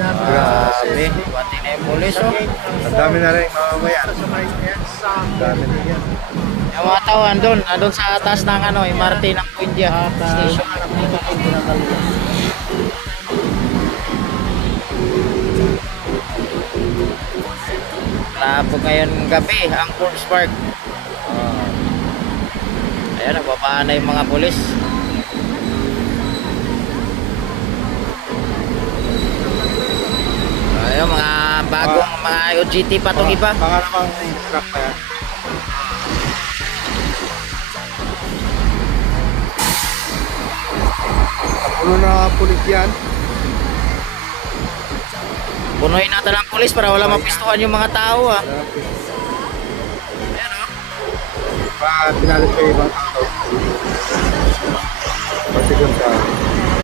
Grabe, pati na yung pulis oh. Ang dami na rin mamamayan. Ang dami na yan. Yung mga tao andun sa taas ng ano, MRT ng Puindia Station. Malapog ngayon gabi ang Forbes Park. Ayan, nagbabaan na yung mga pulis. Ayun, mga bagong mga OGT pa itong iba. Baka namang truck pa yan. Puno na pulis yan. Punuin natin ang pulis para wala mapistuhan yung mga tao ah. Ayan oh. Para pinalit pa yung ibang tao. Kasi kung sa